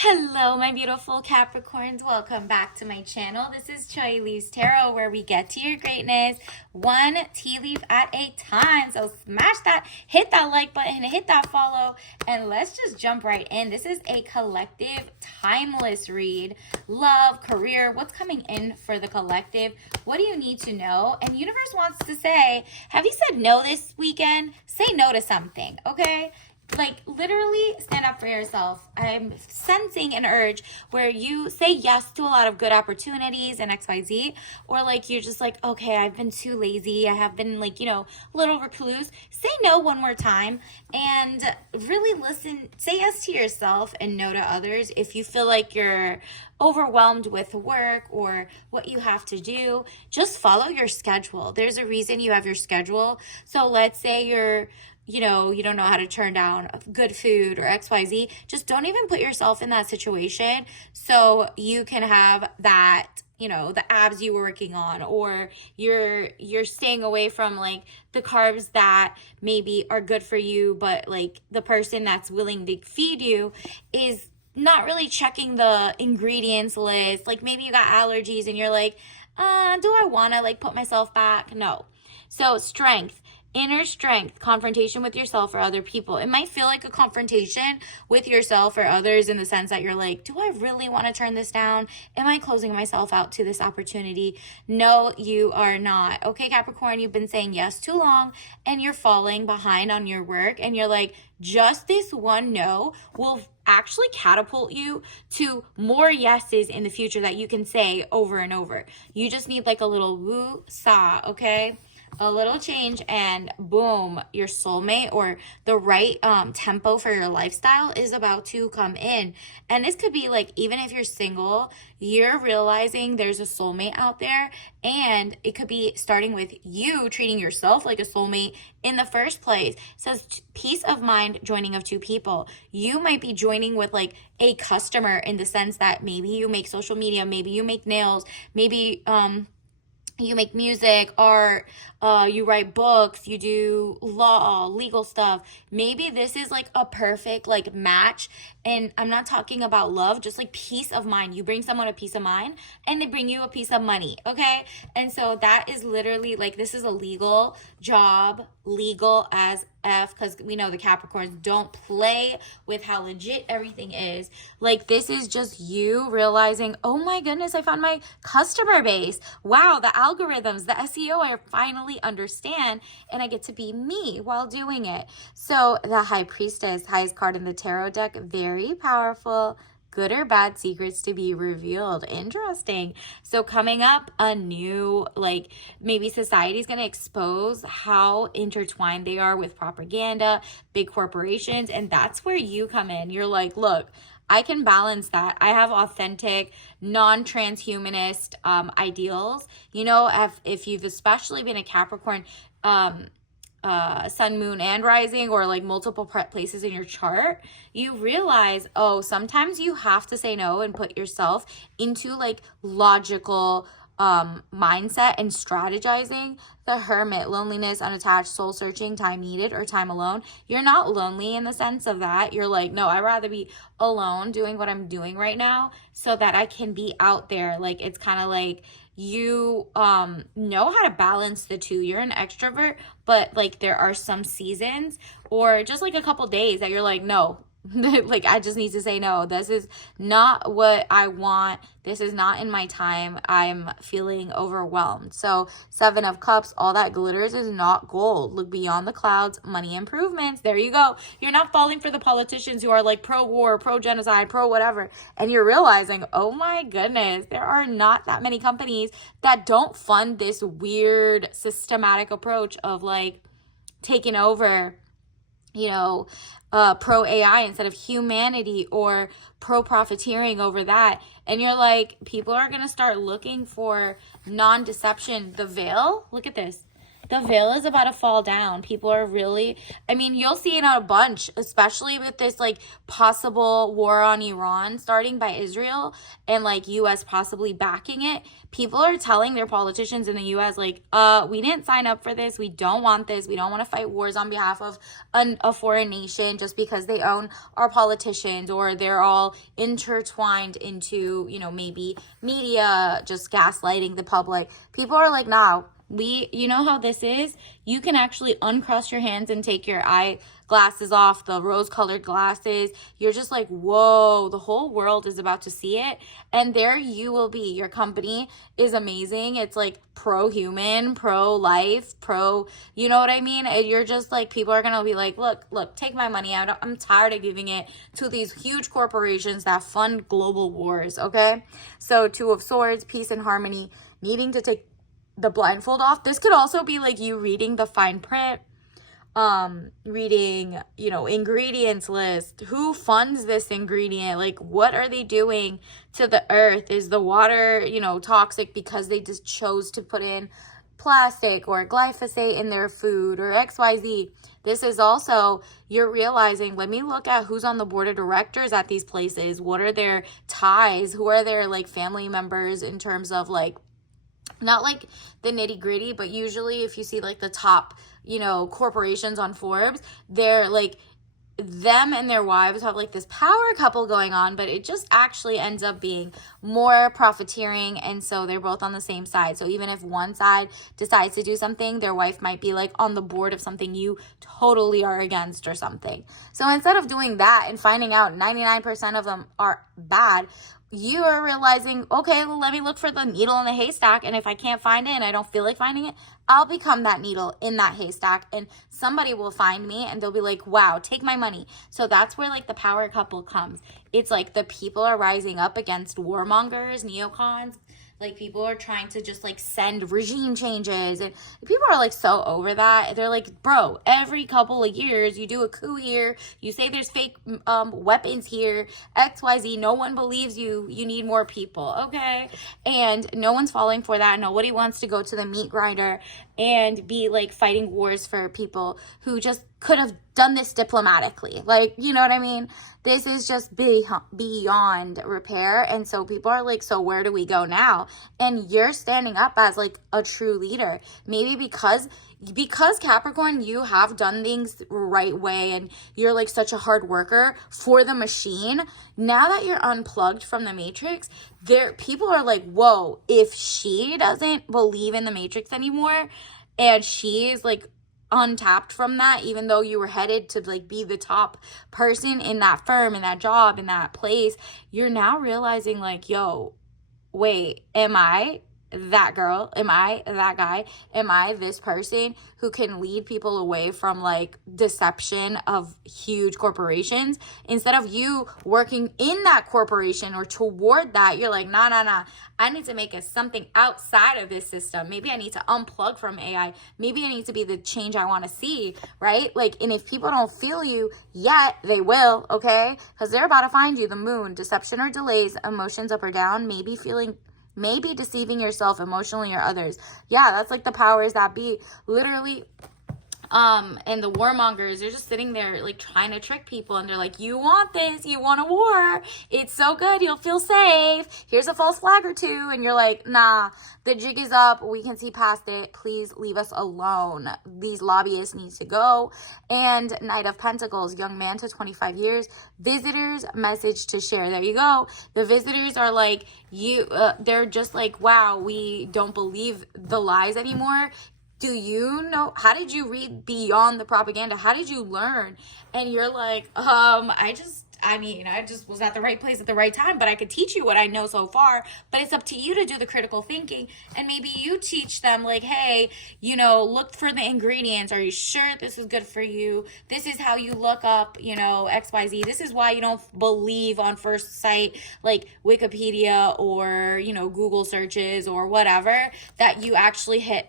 Hello, my beautiful Capricorns. Welcome back to my channel. This is Choi Leaves Tarot, where we get to your greatness one tea leaf at a time. So smash that, hit that like button, hit that follow, and let's just jump right in. This is a collective, timeless read. Love, career, what's coming in for the collective? What do you need to know? And universe wants to say, have you said no this weekend? Say no to something, okay? Like, literally stand up for yourself. I'm sensing an urge where you say yes to a lot of good opportunities and XYZ, or like you're just like, okay, I've been too lazy. I have been like, a little recluse. Say no one more time and really listen. Say yes to yourself and no to others. If you feel like you're overwhelmed with work or what you have to do, just follow your schedule. There's a reason you have your schedule. So let's say you don't know how to turn down good food or XYZ, just don't even put yourself in that situation so you can have that, the abs you were working on, or you're staying away from like the carbs that maybe are good for you, but like the person that's willing to feed you is not really checking the ingredients list. Like maybe you got allergies and you're like, do I want to like put myself back? No. So strength. Inner strength, confrontation with yourself or other people. It might feel like a confrontation with yourself or others in the sense that you're like, do I really want to turn this down? Am I closing myself out to this opportunity? No, you are not. Okay, Capricorn, you've been saying yes too long and you're falling behind on your work, and you're like, just this one no will actually catapult you to more yeses in the future that you can say over and over. You just need like a little woo-saw, okay? A little change and boom, your soulmate or the right tempo for your lifestyle is about to come in. And this could be like, even if you're single, you're realizing there's a soulmate out there, and it could be starting with you treating yourself like a soulmate in the first place. It says peace of mind, joining of two people. You might be joining with like a customer in the sense that maybe you make social media, maybe you make nails, maybe you make music, art, you write books, you do law, legal stuff. Maybe this is like a perfect like match. And I'm not talking about love, just like peace of mind. You bring someone a peace of mind and they bring you a piece of money, okay? And so that is literally like, this is a legal job, legal as F, because we know the Capricorns don't play with how legit everything is. Like, this is just you realizing, oh my goodness, I found my customer base. Wow, the algorithms, the SEO, I finally understand, and I get to be me while doing it. So the High Priestess, highest card in the tarot deck, very powerful. Good or bad secrets to be revealed. Interesting. So coming up, a new, like, maybe society's going to expose how intertwined they are with propaganda, big corporations, and that's where you come in. You're like, look, I can balance that. I have authentic, non-transhumanist ideals. If you've especially been a Capricorn, sun, moon, and rising, or like multiple places in your chart, you realize, oh, sometimes you have to say no and put yourself into like logical mindset and strategizing. The Hermit, loneliness, unattached, soul searching, time needed, or time alone. You're not lonely in the sense of that. You're like, no, I'd rather be alone doing what I'm doing right now so that I can be out there. Like, it's kind of like you know how to balance the two. You're an extrovert, but like there are some seasons or just like a couple days that you're like, no, like I just need to say no. This is not what I want. This is not in my time. I'm feeling overwhelmed. So 7 of Cups, all that glitters is not gold. Look beyond the clouds. Money improvements. There you go. You're not falling for the politicians who are like pro-war, pro-genocide, pro-whatever. And you're realizing, oh my goodness, there are not that many companies that don't fund this weird systematic approach of like taking over, pro AI instead of humanity, or pro profiteering over that. And you're like, people are going to start looking for non-deception. The veil, look at this. the veil is about to fall down. People are really, I mean, you'll see it a bunch, especially with this like possible war on Iran starting by Israel and like US possibly backing it. People are telling their politicians in the US like, we didn't sign up for this. We don't want this. We don't want to fight wars on behalf of a foreign nation just because they own our politicians or they're all intertwined into, you know, maybe media just gaslighting the public. People are like, nah, you know how this is? You can actually uncross your hands and take your eyeglasses off, the rose-colored glasses. You're just like, whoa, the whole world is about to see it. And there you will be. Your company is amazing. It's like pro-human, pro-life, you know what I mean? And you're just like, people are going to be like, look, take my money out. I'm tired of giving it to these huge corporations that fund global wars, okay? So Two of Swords, peace and harmony, needing to take the blindfold off. This could also be like you reading the fine print, reading, you know, ingredients list. Who funds this ingredient? Like, what are they doing to the earth? Is the water, you know, toxic because they just chose to put in plastic or glyphosate in their food or XYZ? This is also, you're realizing, let me look at who's on the board of directors at these places. What are their ties? Who are their like family members in terms of like, not like the nitty gritty, but usually if you see like the top, you know, corporations on Forbes, they're like, them and their wives have like this power couple going on, but it just actually ends up being more profiteering. And so they're both on the same side. So even if one side decides to do something, their wife might be like on the board of something you totally are against or something. So instead of doing that and finding out 99% of them are bad, you are realizing, okay, well, let me look for the needle in the haystack. And if I can't find it and I don't feel like finding it, I'll become that needle in that haystack and somebody will find me and they'll be like, wow, take my money. So that's where like the power couple comes. It's like the people are rising up against warmongers, neocons. Like people are trying to just like send regime changes and people are like so over that. They're like, bro, every couple of years you do a coup here. You say there's fake weapons here, XYZ. No one believes you. You need more people. Okay. And no one's falling for that. Nobody wants to go to the meat grinder and be like fighting wars for people who just could have done this diplomatically. Like, you know what I mean? This is just beyond repair. And so people are like, so where do we go now? And you're standing up as like a true leader. Maybe because Capricorn, you have done things right way and you're like such a hard worker for the machine. Now that you're unplugged from the matrix, people are like, whoa, if she doesn't believe in the matrix anymore and she is like untapped from that, even though you were headed to like be the top person in that firm, in that job, in that place, you're now realizing like, yo, wait, am I that girl? Am I that guy? Am I this person who can lead people away from like deception of huge corporations? Instead of you working in that corporation or toward that, you're like, nah. I need to make something outside of this system. Maybe I need to unplug from AI. Maybe I need to be the change I want to see, right? Like, and if people don't feel you yet, they will, okay? Because they're about to find you, the moon, deception or delays, emotions up or down, maybe deceiving yourself emotionally or others. Yeah, that's like the powers that be. Literally, and the warmongers, they're just sitting there like trying to trick people and they're like, you want this, you want a war, it's so good, you'll feel safe, here's a false flag or two, and you're like, nah, the jig is up, we can see past it, please leave us alone, these lobbyists need to go. And Knight of Pentacles, young man to 25 years, visitors, message to share. There you go. The visitors are like, they're just like, wow, we don't believe the lies anymore. Do you know, how did you read beyond the propaganda? How did you learn? And you're like, I just was at the right place at the right time, but I could teach you what I know so far, but it's up to you to do the critical thinking. And maybe you teach them like, hey, you know, look for the ingredients. Are you sure this is good for you? This is how you look up, you know, XYZ. This is why you don't believe on first sight, like Wikipedia or, you know, Google searches or whatever, that you actually hit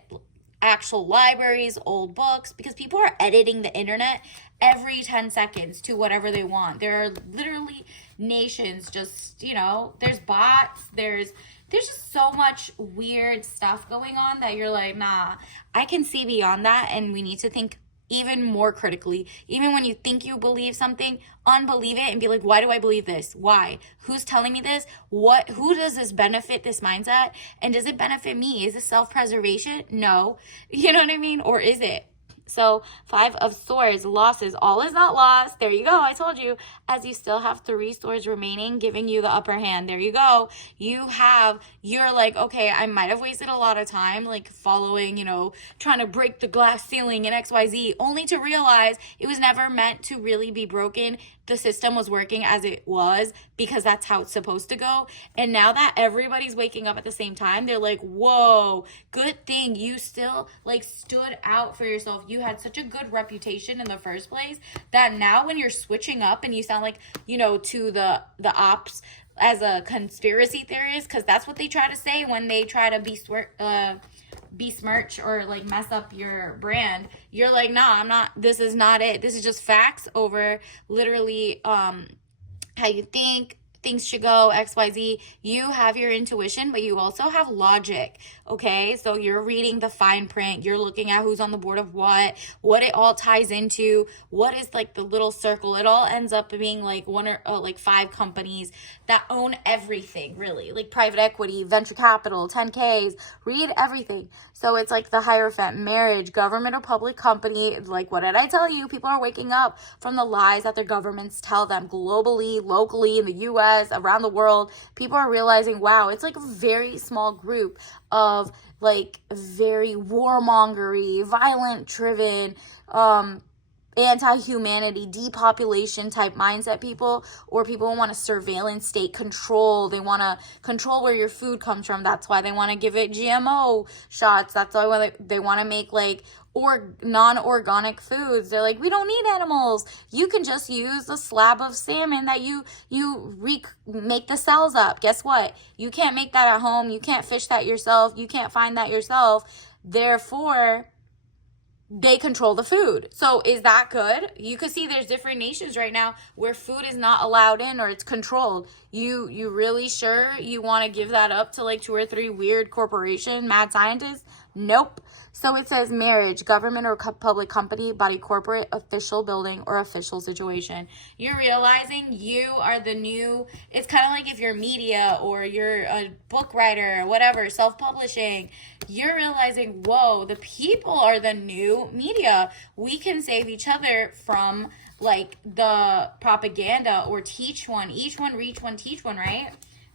actual libraries, old books, because people are editing the internet every 10 seconds to whatever they want. There are literally nations just, you know, there's bots, there's there's just so much weird stuff going on that you're like, nah, I can see beyond that, and we need to think even more critically. Even when you think you believe something, unbelieve it and be like, why do I believe this? Why? Who's telling me this? Who does this benefit, this mindset? And does it benefit me? Is it self-preservation? No. You know what I mean? Or is it? So 5 of Swords, losses. All is not lost. There you go. I told you. As you still have 3 swords remaining, giving you the upper hand. There you go. You're like, okay, I might have wasted a lot of time, like following, trying to break the glass ceiling and XYZ, only to realize it was never meant to really be broken. The system was working as it was because that's how it's supposed to go. And now that everybody's waking up at the same time, they're like, whoa, good thing you still like stood out for yourself. You had such a good reputation in the first place that now when you're switching up and you sound like, to the ops as a conspiracy theorist, because that's what they try to say when they try to besmirch or like mess up your brand. You're like, nah, I'm not, this is not it. This is just facts over literally how you think things should go, XYZ. You have your intuition, but you also have logic, okay? So you're reading the fine print. You're looking at who's on the board of what it all ties into, what is like the little circle. It all ends up being like 1 or like 5 companies that own everything, really, like private equity, venture capital, 10Ks, read everything. So it's like the Hierophant, marriage, government or public company. Like, what did I tell you? People are waking up from the lies that their governments tell them globally, locally, in the US, around the world. People are realizing, wow, it's like a very small group of like very warmongery, violent driven, anti-humanity, depopulation type mindset people, or people who want a surveillance state control. They want to control where your food comes from. That's why they want to give it GMO shots. That's why they want to make like non-organic foods. They're like, we don't need animals. You can just use a slab of salmon that you make the cells up. Guess what? You can't make that at home. You can't fish that yourself. You can't find that yourself. Therefore, they control the food. So is that good? You could see there's different nations right now where food is not allowed in or it's controlled. You really sure you want to give that up to like 2 or 3 weird corporation mad scientists? Nope. So it says marriage, government or public company, body corporate, official building, or official situation. You're realizing you are the new, it's kind of like if you're media or you're a book writer or whatever, self-publishing, you're realizing, whoa, the people are the new media. We can save each other from like the propaganda or teach one, each one, reach one, teach one, right?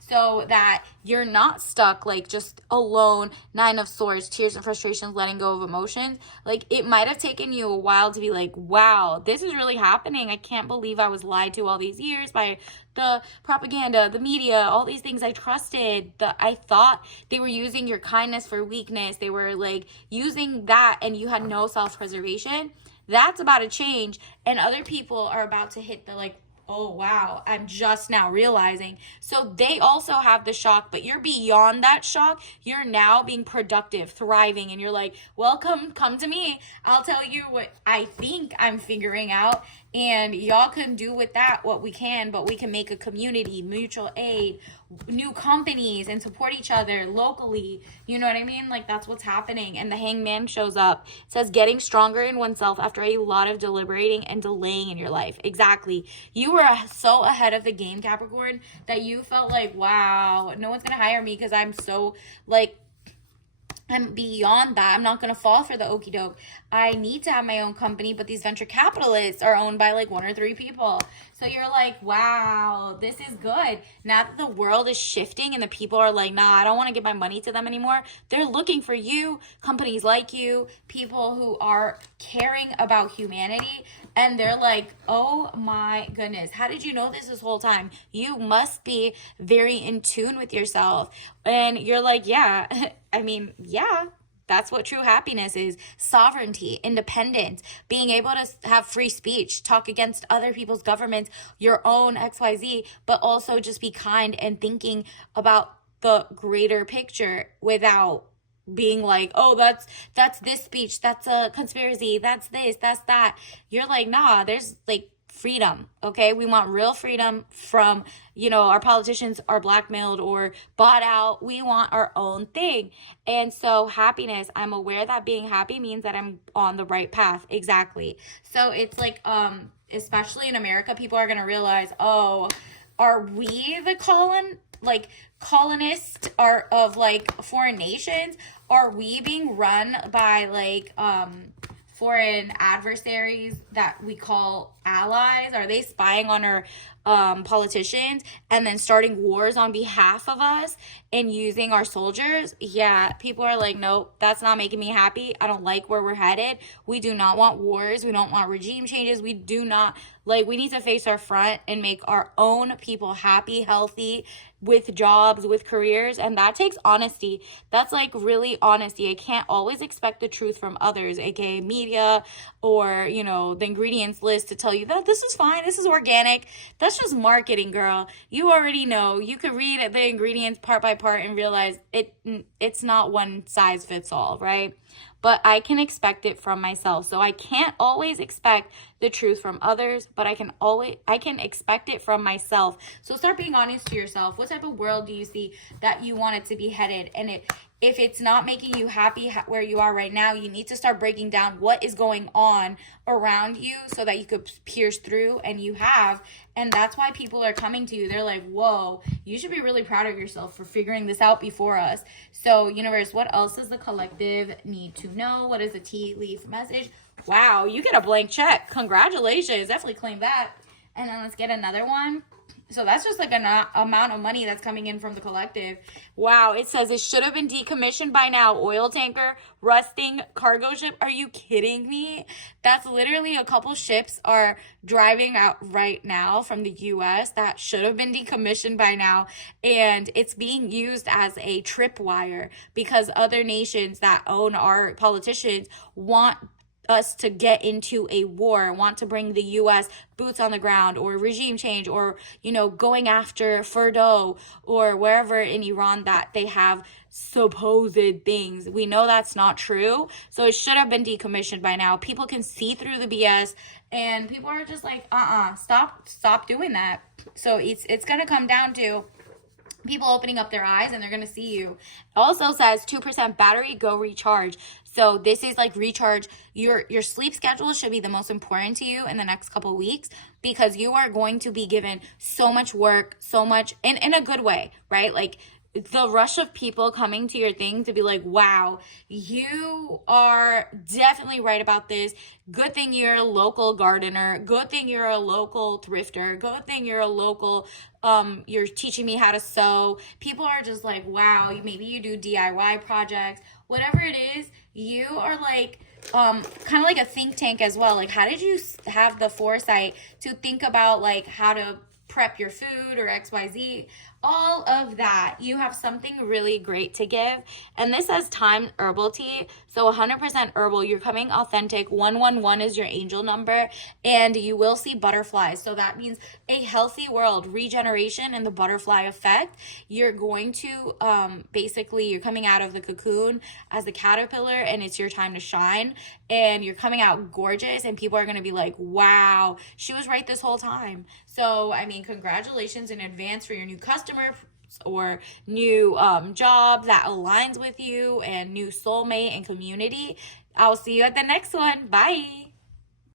So that you're not stuck like just alone, 9 of Swords, tears and frustrations, letting go of emotions. Like it might have taken you a while to be like, wow, this is really happening. I can't believe I was lied to all these years by the propaganda, the media, all these things I trusted. I thought they were using your kindness for weakness. They were like using that and you had no self-preservation. That's about to change, and other people are about to hit the like, oh wow, I'm just now realizing. So they also have the shock, but you're beyond that shock. You're now being productive, thriving, and you're like, welcome, come to me. I'll tell you what I think I'm figuring out, and y'all can do with that what we can, but we can make a community, mutual aid, new companies, and support each other locally. You know what I mean? Like that's what's happening. And the Hangman shows up. It says getting stronger in oneself after a lot of deliberating and delaying in your life. Exactly. You were so ahead of the game, Capricorn, that you felt like, wow, no one's gonna hire me because I'm so like, I'm beyond that. I'm not going to fall for the okie doke. I need to have my own company, but these venture capitalists are owned by like 1 or 3 people. So you're like, wow, this is good. Now that the world is shifting and the people are like, nah, I don't want to give my money to them anymore. They're looking for you, companies like you, people who are caring about humanity. And they're like, oh my goodness, how did you know this whole time? You must be very in tune with yourself. And you're like, yeah, I mean, yeah. That's what true happiness is. Sovereignty, independence, being able to have free speech, talk against other people's governments, your own XYZ, but also just be kind and thinking about the greater picture without being like, oh, that's this speech, that's a conspiracy, that's this, that's that. You're like, nah, there's like freedom, okay? We want real freedom from, our politicians are blackmailed or bought out. We want our own thing. And so happiness, I'm aware that being happy means that I'm on the right path. Exactly. So it's like, especially in America, people are going to realize, oh, are we the colonists are of like foreign nations? Are we being run by like foreign adversaries that we call allies? Are they spying on our politicians and then starting wars on behalf of us and using our soldiers? Yeah, people are like, nope, that's not making me happy. I don't like where we're headed. We do not want wars. We don't want regime changes. We do not, we need to face our front and make our own people happy, healthy, with jobs, with careers. And that takes honesty. That's like really honesty. I can't always expect the truth from others, aka media, or the ingredients list to tell you that this is fine, this is organic. That's just marketing, girl. You already know. You could read the ingredients part by part and realize it's not one size fits all, right? But I can expect it from myself. So I can't always expect the truth from others, but I can expect it from myself. So start being honest to yourself. What type of world do you see that you want it to be headed? And if it's not making you happy where you are right now, you need to start breaking down what is going on around you so that you could pierce through, and you have. And that's why people are coming to you. They're like, whoa, you should be really proud of yourself for figuring this out before us. So universe, what else does the collective need to know? What is the tea leaf message? Wow, you get a blank check. Congratulations. Definitely claim that. And then let's get another one. So that's just like an amount of money that's coming in from the collective. Wow, it says it should have been decommissioned by now. Oil tanker, rusting, cargo ship. Are you kidding me? That's literally a couple ships are driving out right now from the U.S. that should have been decommissioned by now. And it's being used as a tripwire because other nations that own our politicians want us to get into a war, want to bring the U.S. boots on the ground, or regime change, or going after Fordo or wherever in Iran that they have supposed things. We know that's not true, so it should have been decommissioned by now. People can see through the BS, and people are just like, stop doing that. So it's gonna come down to people opening up their eyes, and they're gonna see you. Also says 2% battery, go recharge. So this is like recharge. Your sleep schedule should be the most important to you in the next couple of weeks, because you are going to be given so much work, so much in a good way, right? Like the rush of people coming to your thing to be like, wow, you are definitely right about this. Good thing you're a local gardener. Good thing you're a local thrifter. Good thing you're a local, you're teaching me how to sew. People are just like, wow, maybe you do DIY projects. Whatever it is, you are like, kind of like a think tank as well. Like, how did you have the foresight to think about like how to prep your food or XYZ? All of that. You have something really great to give. And this says time herbal tea. So 100% herbal. You're coming authentic. 111 is your angel number. And you will see butterflies. So that means a healthy world, regeneration, and the butterfly effect. You're going to, basically, you're coming out of the cocoon as the caterpillar, and it's your time to shine. And you're coming out gorgeous, and people are going to be like, wow, she was right this whole time. So, I mean, congratulations in advance for your new customer or new job that aligns with you, and new soulmate and community. I'll see you at the next one. Bye.